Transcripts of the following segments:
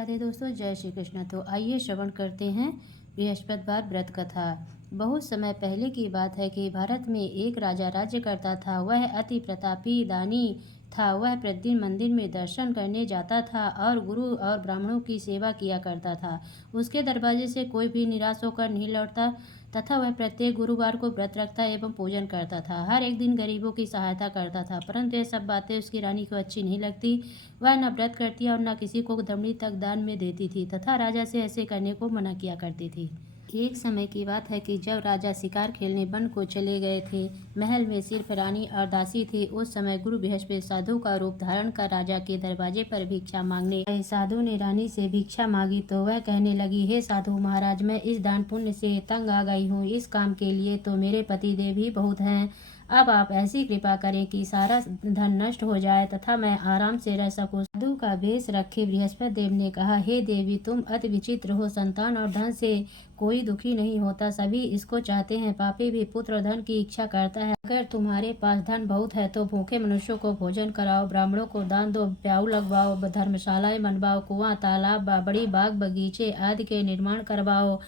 राधे दोस्तों, जय श्री कृष्ण। तो आइए श्रवण करते हैं बृहस्पतिवार व्रत कथा। बहुत समय पहले की बात है कि भारत में एक राजा राज्य करता था। वह अति प्रतापी दानी था। वह प्रतिदिन मंदिर में दर्शन करने जाता था और गुरु और ब्राह्मणों की सेवा किया करता था। उसके दरवाजे से कोई भी निराश होकर नहीं लौटता तथा वह प्रत्येक गुरुवार को व्रत रखता एवं पूजन करता था। हर एक दिन गरीबों की सहायता करता था, परंतु ये सब बातें उसकी रानी को अच्छी नहीं लगती। वह न व्रत करती और न किसी को दमड़ी तक दान में देती थी तथा राजा से ऐसे करने को मना किया करती थी। एक समय की बात है कि जब राजा शिकार खेलने वन को चले गए थे, महल में सिर्फ रानी और दासी थी। उस समय गुरु बृहस्पति साधु का रूप धारण कर राजा के दरवाजे पर भिक्षा मांगने गए। साधु ने रानी से भिक्षा मांगी तो वह कहने लगी, हे साधु महाराज, मैं इस दान पुण्य से तंग आ गई हूँ। इस काम के लिए तो मेरे पति देव ही बहुत हैं। अब आप ऐसी कृपा करें कि सारा धन नष्ट हो जाए तथा मैं आराम से रह सकूं। साधु का वेश रखे बृहस्पति देव ने कहा, हे देवी, तुम अति विचित्र हो। संतान और धन से कोई दुखी नहीं होता, सभी इसको चाहते हैं। पापी भी पुत्र और धन की इच्छा करता है। अगर तुम्हारे पास धन बहुत है तो भूखे मनुष्यों को भोजन कराओ, ब्राह्मणों को दान दो, प्याऊ लगवाओ, धर्मशालाएं बनवाओ, कुआं, तालाब, बड़ी बाग बगीचे आदि के निर्माण करवाओ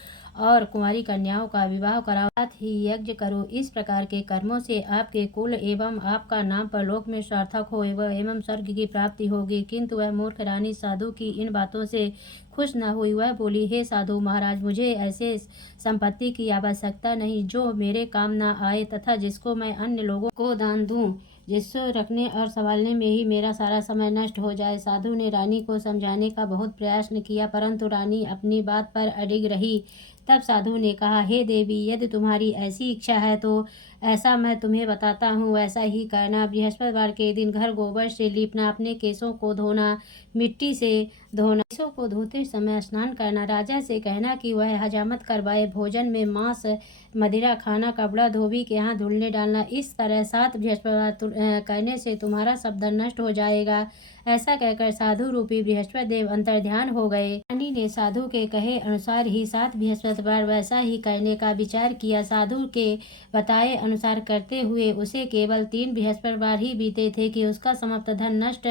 और कुंवारी कन्याओं का विवाह कराओ, साथ ही यज्ञ करो। इस प्रकार के कर्मों से आपके कुल एवं आपका नाम परलोक में सार्थक हो एवं स्वर्ग की प्राप्ति होगी। किंतु वह मूर्ख रानी साधु की इन बातों से खुश न हुई। वह बोली, हे साधु महाराज, मुझे ऐसे संपत्ति की आवश्यकता नहीं जो मेरे काम न आए तथा जिसको मैं अन्य लोगों को दान दूं, जिसको रखने और संभालने में ही मेरा सारा समय नष्ट हो जाए। साधु ने रानी को समझाने का बहुत प्रयास किया, परंतु रानी अपनी बात पर अडिग रही। तब साधु ने कहा, हे देवी, यदि तुम्हारी ऐसी इच्छा है तो ऐसा मैं तुम्हें बताता हूँ, वैसा ही करना। बृहस्पतिवार के दिन घर गोबर से लीपना, अपने केसों को धोना, मिट्टी से धोना, केसों को धोते समय स्नान करना, राजा से कहना कि वह हजामत करवाए, भोजन में मांस मदिरा खाना, कपड़ा धोबी के यहाँ धुलने डालना। इस तरह 7 बृहस्पतिवार करने से तुम्हारा सब धन नष्ट हो जाएगा। ऐसा कहकर साधु रूपी बृहस्पति देव अंतर्ध्यान हो गए। रानी ने साधु के कहे अनुसार ही 7 बृहस्पतिवार वैसा ही करने का विचार किया। साधु के बताए अनुसार करते हुए उसे केवल 3 बृहस्पतिवार ही बीते थे कि उसका समस्त धन नष्ट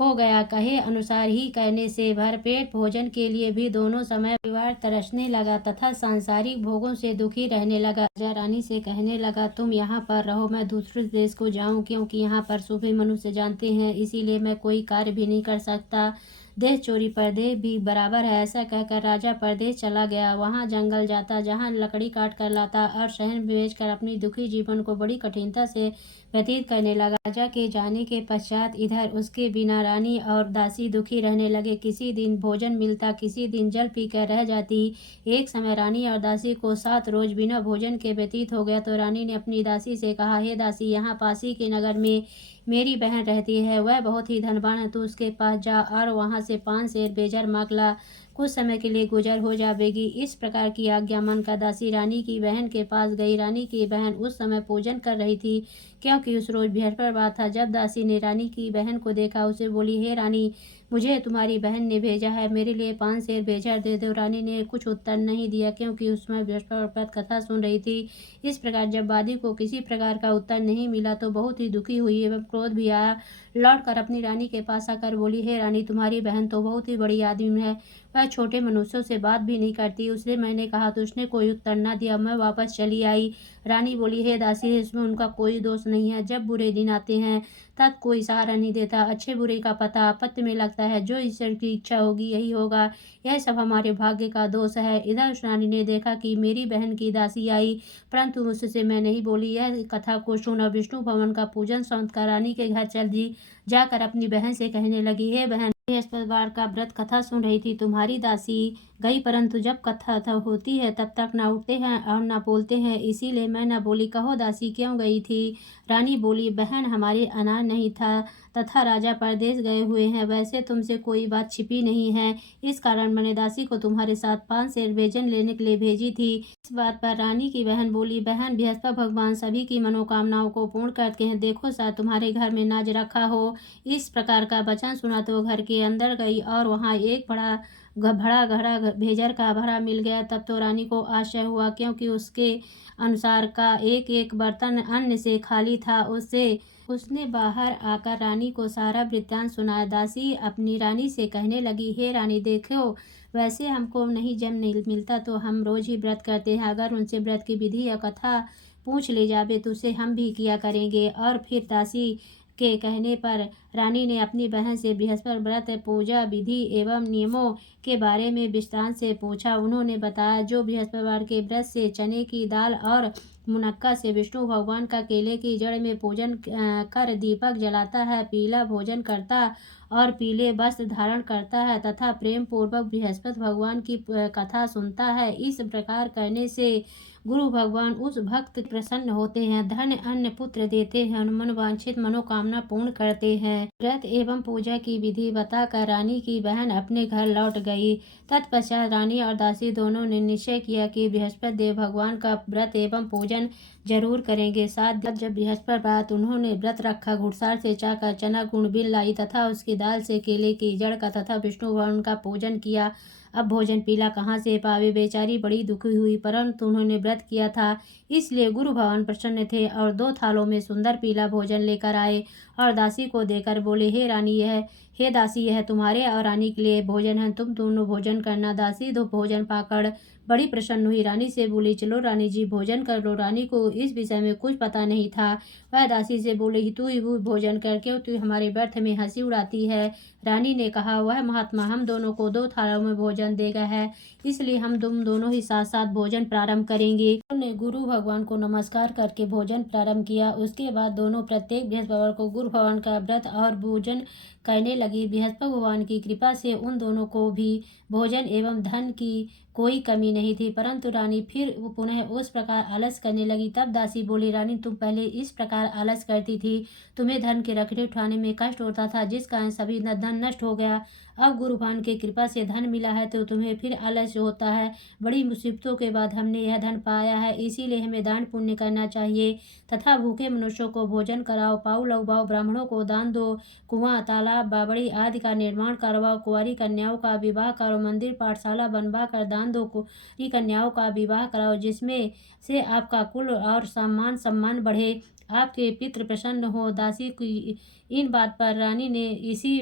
हो गया। कहे अनुसार ही करने से भरपेट भोजन के लिए भी दोनों समय परिवार तरसने लगा तथा सांसारिक भोगों से दुखी रहने लगा। राजा रानी से कहने लगा, तुम यहाँ पर रहो, मैं दूसरे देश को जाऊं, क्योंकि यहाँ पर सूफी मनुष्य जानते हैं, इसीलिए मैं कोई कार्य भी नहीं कर सकता। देश चोरी परदेश भी बराबर है। ऐसा कहकर राजा परदेश चला गया। वहाँ जंगल जाता, जहाँ लकड़ी काट कर लाता और शहर में बेचकर अपनी दुखी जीवन को बड़ी कठिनता से व्यतीत करने लगा। राजा के जाने के पश्चात इधर उसके बिना रानी और दासी दुखी रहने लगे। किसी दिन भोजन मिलता, किसी दिन जल पीकर रह जाती। एक समय रानी और दासी को 7 रोज बिना भोजन के व्यतीत हो गया तो रानी ने अपनी दासी से कहा, हे दासी, यहाँ पासी के नगर में मेरी बहन रहती है, वह बहुत ही धनवान है। तू उसके पास जा और वहाँ से 5 सेर बेजर मांग ला, कुछ समय के लिए गुजर हो जाएगी। इस प्रकार की आज्ञा मानकर दासी रानी की बहन के पास गई। रानी की बहन उस समय पूजन कर रही थी, क्योंकि उस रोज बृहस्पतिवार था। जब दासी ने रानी की बहन को देखा, उसे बोली, हे रानी, मुझे तुम्हारी बहन ने भेजा है, मेरे लिए 5 सेर बेजर दे दो। रानी ने कुछ उत्तर नहीं दिया, क्योंकि उसमें बृहस्पतिवार कथा सुन रही थी। इस प्रकार जब वादी को किसी प्रकार का उत्तर नहीं मिला तो बहुत ही दुखी हुई एवं क्रोध भी आया। लौट कर अपनी रानी के पास आकर बोली, हे रानी, तुम्हारी बहन तो बहुत ही बड़ी आदमी है, वह छोटे मनुष्यों से बात भी नहीं करती। उससे मैंने कहा तो उसने कोई उत्तर न दिया, मैं वापस चली आई। रानी बोली, हे दासी, इसमें उनका कोई दोष नहीं है। जब बुरे दिन आते हैं तब कोई सहारा नहीं देता। अच्छे बुरे का पता आपत्ति में लगता है। जो ईश्वर की इच्छा होगी यही होगा। यह सब हमारे भाग्य का दोष है। इधर उस रानी ने देखा कि मेरी बहन की दासी आई, परंतु उससे मैं नहीं बोली। यह कथा को सुन विष्णु भवन का पूजन समाप्त कर रानी के घर चल दी। जाकर अपनी बहन से कहने लगी, हे बहन, बृहस्पतिवार का व्रत कथा सुन रही थी, तुम्हारी दासी गई, परंतु जब कथा होती है तब तक न उठते हैं और न बोलते हैं, इसीलिए मैं न बोली। कहो दासी, क्यों गई थी? रानी बोली, बहन, हमारे अनाज नहीं था तथा राजा परदेश गए हुए हैं। वैसे तुमसे कोई बात छिपी नहीं है, इस कारण मैंने दासी को तुम्हारे साथ 5 सेर बेजन लेने के लिए भेजी थी। इस बात पर रानी की बहन बोली, बहन, बृहस्पति भगवान सभी की मनोकामनाओं को पूर्ण करते हैं, देखो शायद तुम्हारे घर में नाज रखा हो। इस प्रकार का वचन सुना तो घर के अंदर गई और वहाँ एक बड़ा घड़ा भेजर का भरा मिल गया। तब तो रानी को आश्चर्य हुआ, क्योंकि उसके अनुसार का एक एक बर्तन अन्न से खाली था। उससे उसने बाहर आकर रानी को सारा वृत्तांत सुनाया। दासी अपनी रानी से कहने लगी, हे रानी, देखो, वैसे हमको नहीं जम नहीं मिलता तो हम रोज ही व्रत करते हैं। अगर उनसे व्रत की विधि या कथा पूछ ले जावे तो उसे हम भी किया करेंगे। और फिर दासी के कहने पर रानी ने अपनी बहन से बृहस्पति व्रत पूजा विधि एवं नियमों के बारे में विस्तार से पूछा। उन्होंने बताया, जो बृहस्पतिवार के व्रत से चने की दाल और मुनक्का से विष्णु भगवान का केले की जड़ में पूजन कर दीपक जलाता है, पीला भोजन करता और पीले वस्त्र धारण करता है तथा प्रेम पूर्वक बृहस्पति भगवान की कथा सुनता है, इस प्रकार करने से गुरु भगवान उस भक्त प्रसन्न होते हैं, धन अन्न पुत्र देते हैं और मनोवांछित मनोकामना पूर्ण करते हैं। व्रत एवं पूजा की विधि बताकर रानी की बहन अपने घर लौट गई। तत्पश्चात रानी और दासी दोनों ने निश्चय किया कि बृहस्पति देव भगवान का व्रत एवं पूजन जरूर करेंगे। साथ जब बृहस्पतिवार उन्होंने व्रत रखा, घुड़सार से चाकर चना गुण बिल लाई तथा उसकी दाल से केले की जड़ का तथा विष्णु भगवान का पूजन किया। अब भोजन पीला कहाँ से पावे, बेचारी बड़ी दुखी हुई, परंतु उन्होंने व्रत किया था इसलिए गुरु भगवान प्रसन्न थे और 2 थालों में सुंदर पीला भोजन लेकर आए और दासी को देकर बोले, हे दासी, यह तुम्हारे और रानी के लिए भोजन है, तुम दोनों भोजन करना। दासी दो भोजन पाकर बड़ी प्रसन्न हुई, रानी से बोली, चलो रानी जी भोजन कर लो। रानी को इस विषय में कुछ पता नहीं था। वह दासी से बोली, तू ही भोजन करके तू हमारे व्यर्थ में हंसी उड़ाती है। रानी ने कहा, वह महात्मा हम दोनों को 2 थालों में भोजन देगा है, इसलिए हम तुम दोनों ही साथ साथ भोजन प्रारंभ करेंगे। उन्होंने गुरु भगवान को नमस्कार करके भोजन प्रारंभ किया। उसके बाद दोनों प्रत्येक बृहस्पतिवार को गुरु भगवान का व्रत और भोजन करने लगी। बृहस्पति भगवान की कृपा से उन दोनों को भी भोजन एवं धन की कोई कमी नहीं थी, परंतु रानी फिर पुनः उस प्रकार आलस करने लगी। तब दासी बोली, रानी, तुम पहले इस प्रकार आलस करती थी, तुम्हें धन के रखड़े उठाने में कष्ट होता था, जिस कारण सभी धन नष्ट हो गया। अब गुरु भगवान की कृपा से धन मिला है तो तुम्हें फिर आलस होता है। बड़ी मुसीबतों के बाद हमने यह धन पाया है, इसीलिए हमें दान पुण्य करना चाहिए तथा भूखे मनुष्यों को भोजन कराओ, पाऊ लगवाओ, ब्राह्मणों को दान दो, कुआं तालाब बावड़ी आदि का निर्माण करवाओ, कुंवारी कन्याओं का विवाह करो, मंदिर पाठशाला बनवा कर दान दो, कुंवारी कन्याओं का विवाह कराओ, जिसमें से आपका कुल और सम्मान बढ़े, आपके पितृ प्रसन्न हो। दासी की इन बात पर रानी ने इसी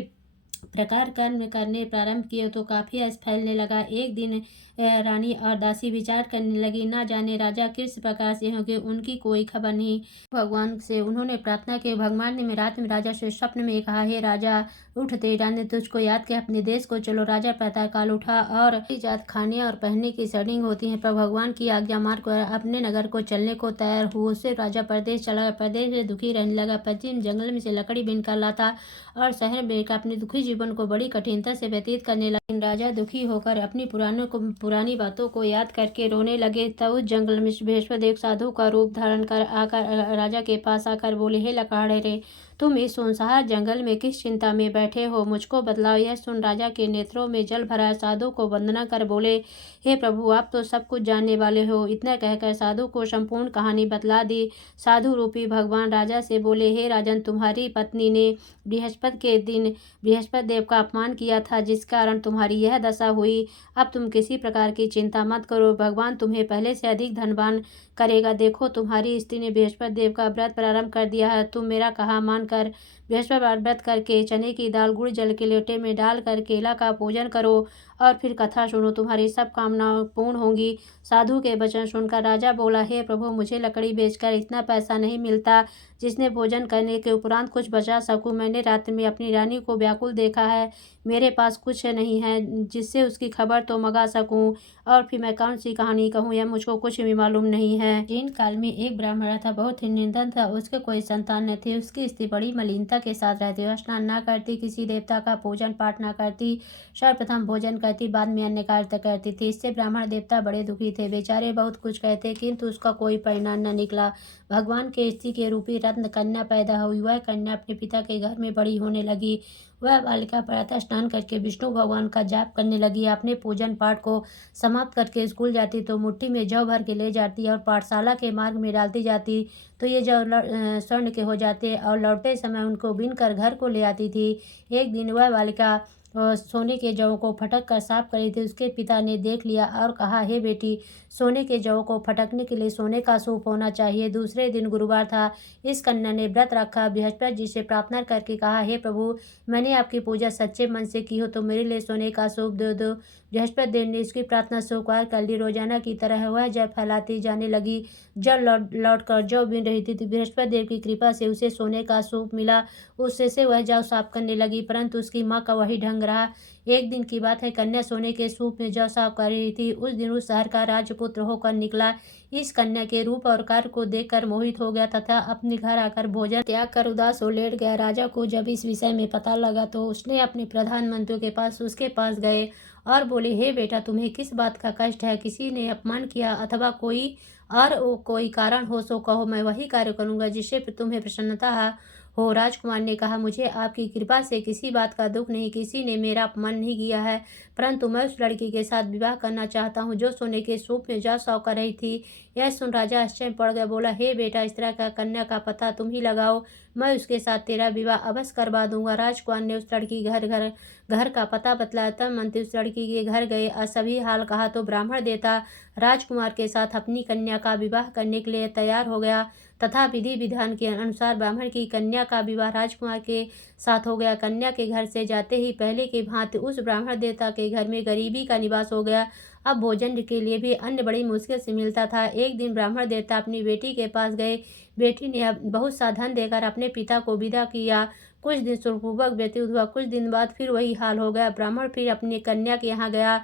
प्रकार कर्म करने प्रारंभ किए तो काफी यश फैलने लगा। एक दिन रानी और दासी विचार करने लगी, ना जाने राजा किस प्रकार से होंगे, उनकी कोई खबर नहीं। भगवान से उन्होंने प्रार्थना की। भगवान ने रात में राजा से स्वप्न में कहा, हे राजा, उठ, तेरा ने तुझको याद के अपने देश को चलो। राजा प्रातः काल उठा और जात खाने और पहनने की सड़िंग होती है, पर भगवान की आज्ञा मार कर अपने नगर को चलने को तैयार हुआ। उससे राजा प्रदेश चला, प्रदेश में दुखी रहने लगा। पश्चिम जंगल में से लकड़ी बीनकर लाता और शहर में अपने दुखी जीवन को बड़ी कठिनता से व्यतीत करने लगे। राजा दुखी होकर अपनी पुरानी बातों को याद करके रोने लगे। तब उस जंगल में बृहस्पति एक साधु का रूप धारण कर आकर राजा के पास आकर बोले, हे लकाड़े रे, तुम इस सुनसान जंगल में किस चिंता में बैठे हो, मुझको बतलाओ। यह सुन राजा के नेत्रों में जल भरा। साधु को वंदना कर बोले, हे प्रभु, आप तो सब कुछ जानने वाले हो। इतना कहकर साधु को संपूर्ण कहानी बतला दी। साधु रूपी भगवान राजा से बोले, हे राजन, तुम्हारी पत्नी ने बृहस्पति के दिन बृहस्पति देव का अपमान किया था, जिस कारण तुम्हारी यह दशा हुई। अब तुम किसी प्रकार की चिंता मत करो, भगवान तुम्हें पहले से अधिक धनवान करेगा। देखो, तुम्हारी स्त्री ने बृहस्पति देव का व्रत प्रारंभ कर दिया है। तुम मेरा कहा मानकर बृहस्पतिवार व्रत करके चने की दाल गुड़ जल के लोटे में डालकर केला का पूजन करो और फिर कथा सुनो, तुम्हारी सब कामनाएं पूर्ण होंगी। साधु के वचन सुनकर राजा बोला, हे प्रभु, मुझे लकड़ी बेचकर इतना पैसा नहीं मिलता जिसने भोजन करने के उपरांत कुछ बचा सकूं। मैंने रात में अपनी रानी को व्याकुल देखा है, मेरे पास कुछ नहीं है जिससे उसकी खबर तो मंगा सकूं, और फिर मैं कौन सी कहानी कहूँ, यह मुझको कुछ भी मालूम नहीं है। जीन काल में एक ब्राह्मण था, बहुत ही निर्धन था, उसके कोई संतान न थी। उसकी स्त्री बड़ी मलिनता के साथ रहती, स्नान न करती, किसी देवता का पूजन पाठ न करती, सर्वप्रथम भोजन करती, बाद में अन्य कार्य करती थी। इससे ब्राह्मण देवता बड़े दुखी थे, बेचारे बहुत कुछ कहते किंतु उसका कोई परिणाम न निकला। भगवान के स्त्री के रूपी रत्न कन्या पैदा हुई। वह कन्या अपने पिता के घर में बड़ी होने लगी। वह बालिका प्रातः स्नान करके विष्णु भगवान का जाप करने लगी। अपने पूजन पाठ को समाप्त करके स्कूल जाती तो मुट्ठी में जौ भर के ले जाती और पाठशाला के मार्ग में डालती जाती तो ये जौ स्वर्ण के हो जाते और लौटते समय उनको बीन कर घर को ले आती थी। एक दिन वह बालिका सोने के जौ को फटक कर साफ कर रही थी। उसके पिता ने देख लिया और कहा, हे बेटी, सोने के जौ को फटकने के लिए सोने का सूप होना चाहिए। दूसरे दिन गुरुवार था। इस कन्या ने व्रत रखा, बृहस्पति जी से प्रार्थना करके कहा, हे प्रभु, मैंने आपकी पूजा सच्चे मन से की हो तो मेरे लिए सोने का सूप दे दो। बृहस्पति देव ने इसकी प्रार्थना स्वीकार कर ली। रोजाना की तरह वह जल फैलाती जाने लगी। जल लौट कर जौ बीन रही थी। बृहस्पति देव की कृपा से उसे सोने का सूप मिला। उससे से वह जौ साफ करने लगी, परंतु उसकी माँ का वही ढंग रहा। एक दिन की बात है, कन्या सोने के सूप में जौ साफ कर रही थी। उस दिन उस शहर का राजपुत्र होकर निकला। इस कन्या के रूप और कार्य को देखकर मोहित हो गया तथा अपने घर आकर भोजन त्याग कर उदास हो लेट गया। राजा को जब इस विषय में पता लगा तो उसने अपने प्रधानमंत्री के पास उसके पास गए और बोले, हे बेटा, तुम्हें किस बात का कष्ट है? किसी ने अपमान किया अथवा कोई कारण हो सो कहो, मैं वही कार्य करूंगा जिससे तुम्हें प्रसन्नता हो। राजकुमार ने कहा, मुझे आपकी कृपा से किसी बात का दुख नहीं, किसी ने मेरा अपमान नहीं किया है, परंतु मैं उस लड़की के साथ विवाह करना चाहता हूँ जो सोने के सूप में जौ साफ कर रही थी। यह सुन राजा आश्चर्य पड़ गया। बोला, हे बेटा, इस तरह का कन्या का पता तुम ही लगाओ, मैं उसके साथ तेरा विवाह अवश्य करवा दूंगा। राजकुमार ने उस लड़की घर का पता बतलाया। तब मंत्री उस लड़की के घर गए और सभी हाल कहा तो ब्राह्मण देवता राजकुमार के साथ अपनी कन्या का विवाह करने के लिए तैयार हो गया तथा विधि विधान के अनुसार ब्राह्मण की कन्या का विवाह राजकुमार के साथ हो गया। कन्या के घर से जाते ही पहले की भांति उस ब्राह्मण देवता के घर में गरीबी का निवास हो गया। अब भोजन के लिए भी अन्न बड़ी मुश्किल से मिलता था। एक दिन ब्राह्मण देवता अपनी बेटी के पास गए। बेटी ने बहुत सा धन देकर अपने पिता को विदा किया। कुछ दिन सुखपूर्वक व्यतीत हुआ। कुछ दिन बाद फिर वही हाल हो गया। ब्राह्मण फिर अपनी कन्या के यहाँ गया।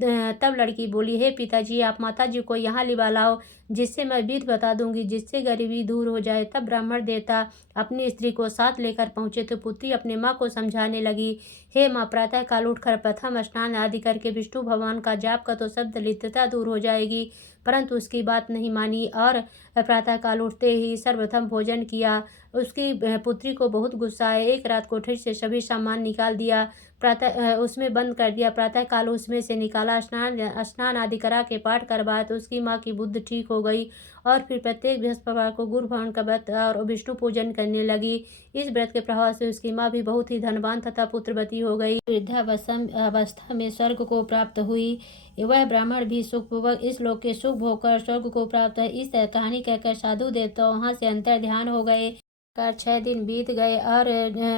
तब लड़की बोली, हे पिताजी, आप माताजी को यहाँ लिवा लाओ, जिससे मैं विधि बता दूंगी, जिससे गरीबी दूर हो जाए। तब ब्राह्मण देवता अपनी स्त्री को साथ लेकर पहुंचे तो पुत्री अपने माँ को समझाने लगी, हे माँ, प्रातः काल उठकर प्रथम स्नान आदि करके विष्णु भगवान का जाप कर तो सब दरिद्रता दूर हो जाएगी। परंतु उसकी बात नहीं मानी और प्रातः काल उठते ही सर्वप्रथम भोजन किया। उसकी पुत्री को बहुत गुस्सा आया। एक रात कोठरी से सभी सामान निकाल दिया, प्रातः उसमें बंद कर दिया। प्रातः काल उसमें से निकाला, स्नान आदि करा के पाठ करवाया तो उसकी माँ की बुद्धि ठीक हो गई और फिर प्रत्येक बृहस्पतिवार को गुरु भवन का व्रत और विष्णु पूजन करने लगी। इस व्रत के प्रभाव से उसकी माँ भी बहुत ही धनवान तथा पुत्रवती हो गई। वृद्धावस्था में स्वर्ग को प्राप्त हुई। वह ब्राह्मण भी सुखपूर्वक इस लोक के सुख भोग कर स्वर्ग को प्राप्त है। इस कहानी कहकर साधु देवता वहां से अंतर ध्यान हो गए। 6 दिन बीत गए और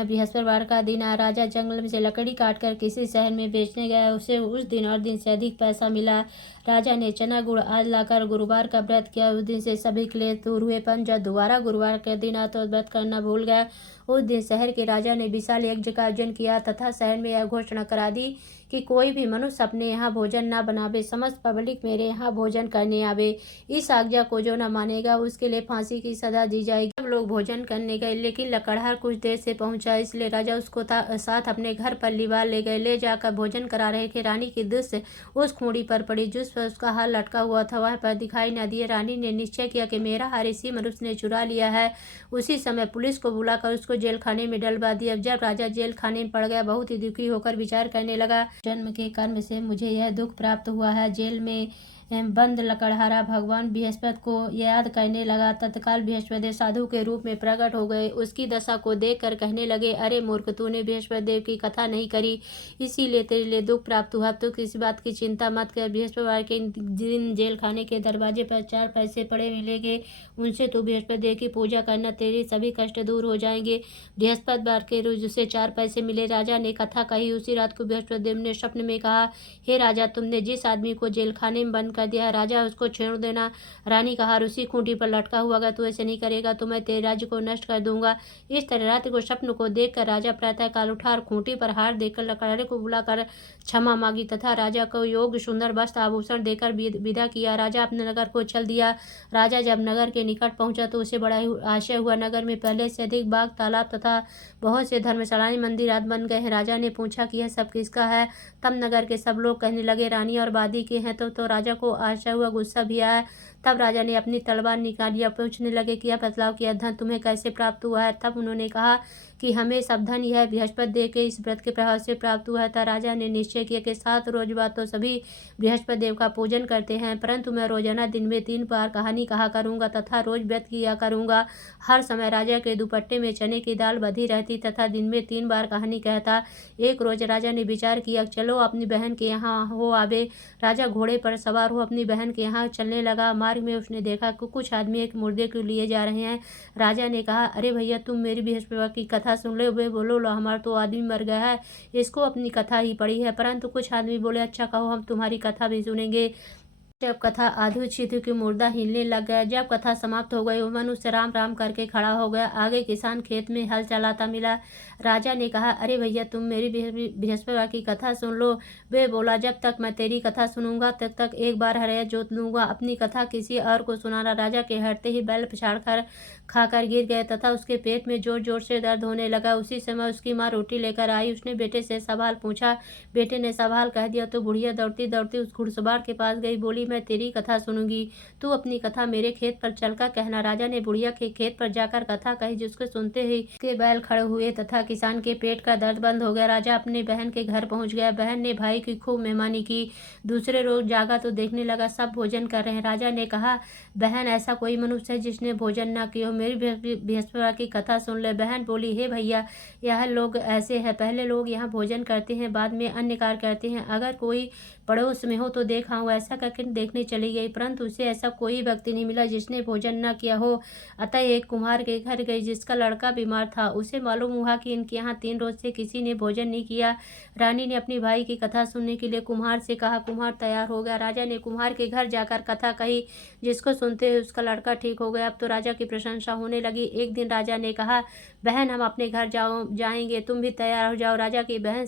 बृहस्पतिवार का दिन आया। राजा जंगल में से लकड़ी काटकर किसी शहर में बेचने गया। उसे उस दिन और दिन से अधिक पैसा मिला। राजा ने चना गुड़ आदि लाकर गुरुवार का व्रत किया। उस दिन से सभी क्लेश दूर हुए, पर जब दोबारा गुरुवार के दिन आया तो व्रत करना भूल गया। उस दिन शहर के राजा ने विशाल यज्ञ का आयोजन किया तथा शहर में यह घोषणा करा दी कि कोई भी मनुष्य अपने यहाँ भोजन न बनावे, समस्त पब्लिक मेरे यहाँ भोजन करने आवे। इस आज्ञा को जो न मानेगा उसके लिए फांसी की सजा दी जाएगी। सब लोग भोजन करने गए, लेकिन लकड़हार कुछ देर से पहुंचा, इसलिए राजा उसको साथ अपने घर पर लिवा ले गए। ले जाकर भोजन करा रहे थे। रानी की दृष्टि उस खूंटी पर पड़ी जिस पर उसका हार लटका हुआ था, वह पर दिखाई न दिए। रानी ने निश्चय किया कि मेरा हार इसी मनुष्य ने चुरा लिया है। उसी समय पुलिस को बुलाकर उसको जेल खाने में डलवा दिया। जब राजा जेल खाने में पड़ गया, बहुत ही दुखी होकर विचार करने लगा, जन्म के कर्म से मुझे यह दुख प्राप्त हुआ है। जेल में बंद लकड़हारा भगवान बृहस्पति को याद करने लगा। तत्काल बृहस्पति साधु के रूप में प्रकट हो गए। उसकी दशा को देखकर कहने लगे, अरे मूर्ख, तूने बृहस्पति देव की कथा नहीं करी, इसीलिए तेरे लिए दुख प्राप्त हुआ। तो किसी बात की चिंता मत कर। बृहस्पतिवार के दिन जेल खाने के दरवाजे पर 4 पैसे पड़े मिलेंगे, उनसे तू बृहस्पति देव की पूजा करना, तेरे सभी कष्ट दूर हो जाएंगे। बृहस्पतिवार के रोज उसे 4 पैसे मिले। राजा ने कथा कही। उसी रात को बृहस्पति देव ने स्वप्न में कहा, हे राजा, तुमने जिस आदमी को जेल खाने में बंद कर दिया है, राजा उसको छोड़ देना। रानी का हार उसी खूंटी पर लटका हुआ, अगर तू ऐसे नहीं करेगा तो मैं तेरे राज्य को नष्ट कर दूंगा। इस तरह रात्रि को स्वप्न को देखकर राजा प्रातः काल उठा और खूंटी पर हार देकर लकड़हारे को बुलाकर क्षमा मांगी तथा राजा को योग्य सुंदर वस्त्र आभूषण देकर विदा किया। राजा अपने नगर को चल दिया। राजा जब नगर के निकट पहुंचा तो उसे बड़ा आश्चर्य हुआ। नगर में पहले से अधिक बाग, तालाब तथा बहुत से धर्मशालाएं, मंदिर आदि बन गए हैं। राजा ने पूछा कि यह सब किसका है? तब नगर के सब लोग कहने लगे, रानी और वादी के हैं। तो राजा को आश्चर्य हुआ, गुस्सा भी आया। तब राजा ने अपनी तलवार निकाली और पूछने लगे कि अब बतलाओ कि यह धन तुम्हें कैसे प्राप्त हुआ है। तब उन्होंने कहा कि हमें सब धन यह बृहस्पति देव के इस व्रत के प्रभाव से प्राप्त हुआ था। राजा ने निश्चय किया कि 7 रोज बाद तो सभी बृहस्पति देव का पूजन करते हैं, परंतु मैं रोजाना दिन में 3 बार कहानी कहा करूंगा तथा रोज व्रत किया करूंगा। हर समय राजा के दुपट्टे में चने की दाल बधी रहती तथा दिन में 3 बार कहानी कहता। एक रोज राजा ने विचार किया, चलो अपनी बहन के यहाँ हो आवे। राजा घोड़े पर सवार हो अपनी बहन के यहाँ चलने लगा। मार्ग में उसने देखा कि कुछ आदमी एक मुर्दे को लिए जा रहे हैं। राजा ने कहा, अरे भैया, तुम मेरी बृहस्पति की कथा सुन ले। वे बोलो, लो हमारा तो आदमी मर गया है, इसको अपनी कथा ही पड़ी है। परंतु कुछ आदमी बोले, अच्छा कहो, हम तुम्हारी कथा भी सुनेंगे। जब कथा आधी हुई थी कि मुर्दा हिलने लग गया। जब कथा समाप्त हो गई, वो मनुष्य राम राम करके खड़ा हो गया। आगे किसान खेत में हल चलाता मिला। राजा ने कहा, अरे भैया, तुम मेरी बृहस्पति की कथा सुन लो। वे बोला, जब तक मैं तेरी कथा सुनूंगा तब तक एक बार हरया जोत लूंगा। अपनी कथा किसी और को सुनाना। राजा के हटते ही बैल पछाड़ कर खाकर गिर गए तथा उसके पेट में जोर जोर से दर्द होने लगा। उसी समय उसकी माँ रोटी लेकर आई। उसने बेटे से सवाल पूछा। बेटे ने सवाल कह दिया तो बुढ़िया दौड़ती दौड़ती उस घुड़सवार के पास गई। बोली, मैं तेरी कथा सुनूंगी, तू अपनी कथा मेरे खेत पर चलकर कहना। राजा ने बुढ़िया के खेत पर जाकर कथा कही, जिसको सुनते ही के बैल खड़े हुए तथा किसान के पेट का दर्द बंद हो गया। राजा अपनी बहन के घर पहुंच गया। बहन ने भाई की खूब मेहमानी की। दूसरे रोज जागा तो देखने लगा सब भोजन कर रहे हैं। राजा ने कहा, बहन, ऐसा कोई मनुष्य है जिसने भोजन न किया हो, मेरी बृहस्पति की कथा सुन ले। बहन बोली, हे भैया, यह लोग ऐसे हैं, पहले लोग यहाँ भोजन करते हैं, बाद में अन्य कार्य करते हैं। अगर कोई पड़ोस में हो तो देखा हूँ। ऐसा करके देखने चली गई, परंतु उसे ऐसा कोई व्यक्ति नहीं मिला जिसने भोजन न किया हो। अतः एक कुम्हार के घर गई जिसका लड़का बीमार था। उसे मालूम हुआ कि इनके यहाँ 3 रोज से किसी ने भोजन नहीं किया। रानी ने अपनी भाई की कथा सुनने के लिए कुम्हार से कहा। कुम्हार तैयार हो गया। राजा ने कुम्हार के घर जाकर कथा कही, जिसको सुनते हुए उसका लड़का ठीक हो गया। अब तो राजा की प्रशंसा होने लगी। एक दिन राजा ने कहा, बहन, हम अपने घर जाएंगे, तुम भी तैयार हो जाओ। राजा की बहन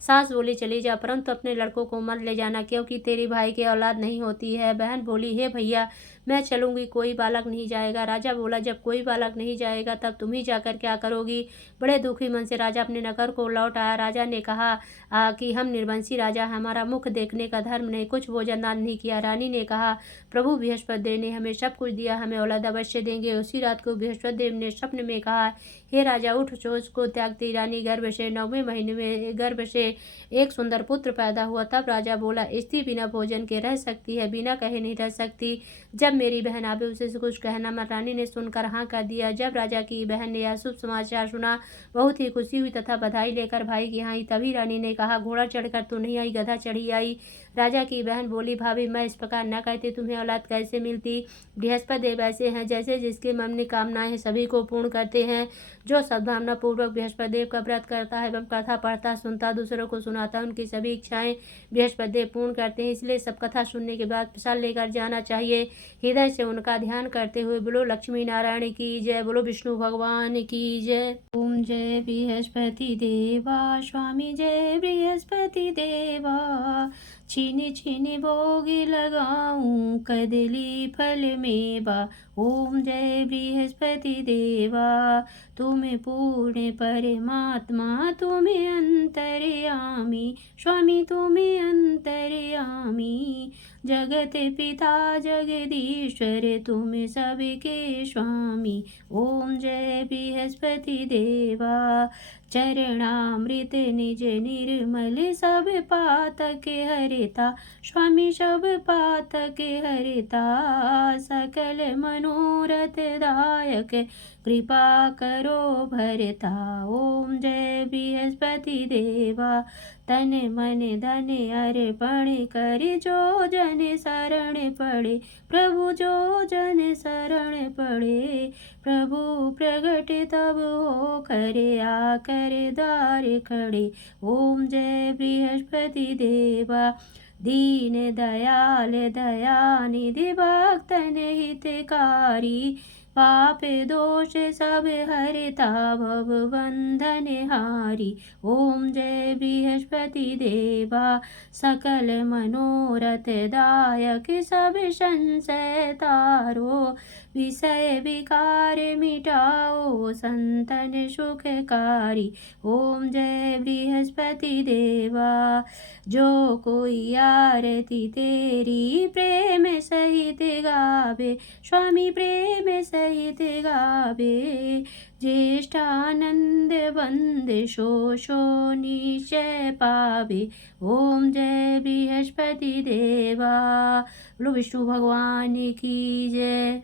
सास बोली, चली जा, परंतु अपने लड़कों को मत ले जाना, क्योंकि तेरी भाई की औलाद नहीं होती है। बहन बोली, हे भैया, मैं चलूंगी, कोई बालक नहीं जाएगा। राजा बोला, जब कोई बालक नहीं जाएगा तब तुम ही जाकर क्या करोगी। बड़े दुखी मन से राजा अपने नगर को लौट आया। राजा ने कहा कि हम निर्वंशी राजा, हमारा मुख देखने का धर्म नहीं, कुछ भोजन दान नहीं किया। रानी ने कहा, प्रभु बृहस्पति देव ने हमें सब कुछ दिया, हमें औलाद अवश्य देंगे। उसी रात को बृहस्पति देव ने स्वप्न में कहा, हे राजा, उठ, सोच को त्यागती रानी गर्भ से 9वें महीने में गर्भ से एक सुंदर पुत्र पैदा हुआ। तब राजा बोला, स्त्री बिना भोजन के रह सकती है, बिना कहे नहीं रह सकती। जब मेरी बहन आवे उसे कुछ कहना मत। रानी ने सुनकर हाँ कर दिया। जब राजा की बहन ने यह शुभ समाचार सुना, बहुत ही खुशी हुई तथा बधाई लेकर भाई की यहाँ आई। तभी रानी ने कहा, घोड़ा चढ़कर तो नहीं आई, गधा चढ़ी आई। राजा की बहन बोली, भाभी, मैं इस प्रकार न कहती, तुम्हें औलाद कैसे मिलती। बृहस्पति देव ऐसे हैं, जैसे जिसके मन में कामनाएं हैं सभी को पूर्ण करते हैं। जो सद्भावना पूर्वक बृहस्पति देव का व्रत करता है एवं कथा पढ़ता, सुनता, दूसरों को सुनाता, उनकी सभी इच्छाएं बृहस्पति देव पूर्ण करते हैं। इसलिए सब कथा सुनने के बाद प्रसाद लेकर जाना चाहिए। हृदय से उनका ध्यान करते हुए बोलो लक्ष्मी नारायण की जय, बोलो विष्णु भगवान की जय। ओम जय बृहस्पति देवा, स्वामी जय बृहस्पति देवा। छीनी छीनी भोग लगाऊं, कदली फल मेवा। ओम जय बृहस्पति देवा, तुम्हें पूर्ण परमात्मा, तुम्हें अंतर्यामी, स्वामी तुम्हें अंतर्यामी। जगत पिता जगदीश्वर, तुम सबके स्वामी। ओम जय बृहस्पति देवा। चरणामृत निज निर्मल, सब पातक हरिता, स्वामी सब पातक हरिता। सकल मनोरथ दायक, कृपा करो भरता। ओम जय बृहस्पति देवा। तन मन धन अर्पण कर, जो जन शरण पड़े, प्रभु जो जन शरण पड़े। प्रभु प्रगट तब हो करे, आकर द्वार खड़े। ओम जय बृहस्पति देवा। दीन दयाल दयानिधि, भक्तन हितकारी, पापे दोष सब हरिता भव बंधन हारी। ओम जय बृहस्पति देवा सकल मनोरथ दायक सब संशय तारो। विषय विकार मिटाओ संतन सुखकारी। ओम जय बृहस्पति देवा जो कोई आरती तेरी प्रेम सहित गावे। स्वामी प्रेम सहित गावे। ज्येष्ठानंद बंद शो शो निश्चय पावे। ओम जय बृहस्पति देवा। बोलो विष्णु भगवान की जय।